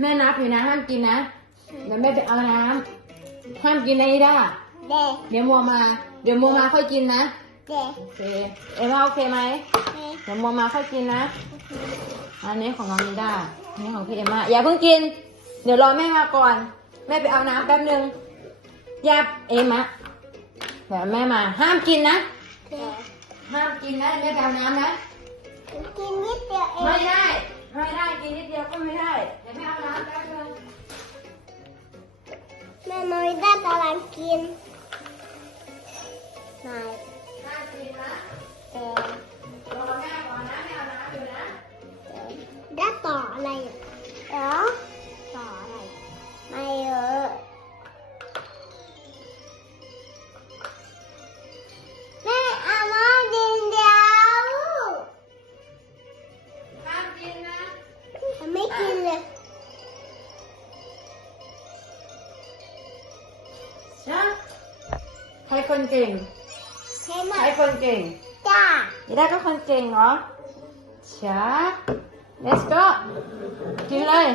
แม่นับอยู่นะ ห้ามกินนะเดี๋ยวแม่ไปเอาน้ำห้ามกินนะอีด้าเด็กเดี๋ยวมัวมา เดี๋ยวมัวมาค่อยกินนะเด็กโอเคเอ็มว่าโอเคไหมเด็กเดี๋ยวมัวมาค่อยกินนะอันนี้ของน้องนิด้าอันนี้ของพี่เอ็มมาอย่าเพิ่งกิน เดี๋ยวรอแม่มาก่อน แม่ไปเอาน้ำแป๊บนึงอย่าเอ็มอะเดี๋ยวแม่มา ห้ามกินนะ เด็กห้ามกินนะแม่ไปเอาน้ำนะ ก็ไม่ได้เดี๋ยวแม่เอาน้ำแป๊บนึงแม่มอยได้กำลังกินนายน่ากินนะเออรอแม่ก่อนนะแม่เอาน้ำอยู่นะได้ต่ออะไรอะเออ ยีได้ก็คนเก่งเหรอช้า let's go กินเลย